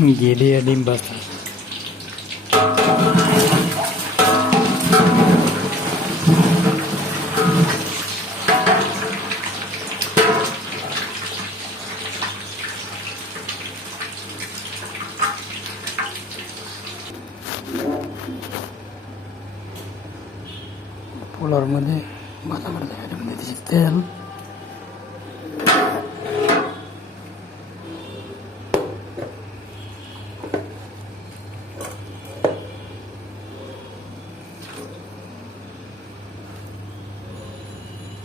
Нигерия Лимбаса. Ular mandi, mata mata ada mandi di situ.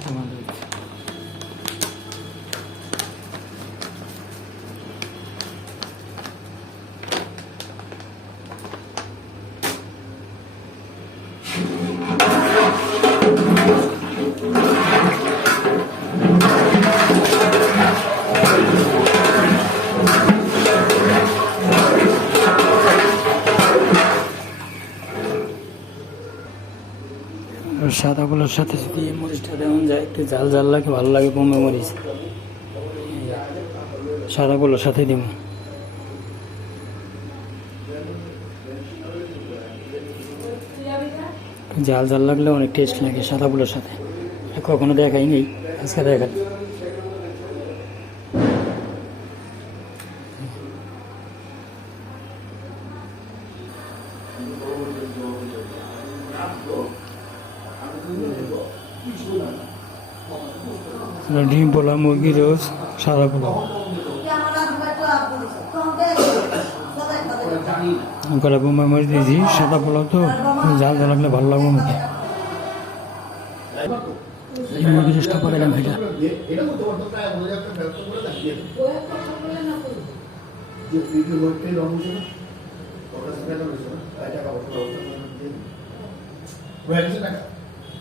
たまんです。এটার মধ্যে দিয়েছি তেল আর সাদা পোলার সাথে যদি এই মরিচটা দেওয়া যায়, একটু জাল জাল লাগে, ভালো লাগে বোম্বে মরিচ। সাদা পোলার সাথে দিব। জাল জাল লাগলে অনেক টেস্ট লাগে সাদা পোলার সাথে। কখনো দেখাই নেই, আজকে দেখা ডিম পোলা, মুরগি, রোজ, সাদা পোলাও করে বোম্বা মরিচ দিয়েছি, সাদা পোলাও তো, জাল লাগলে ভালো লাগবে মুখে মুরগি রোজটা করে দিলাম এটা।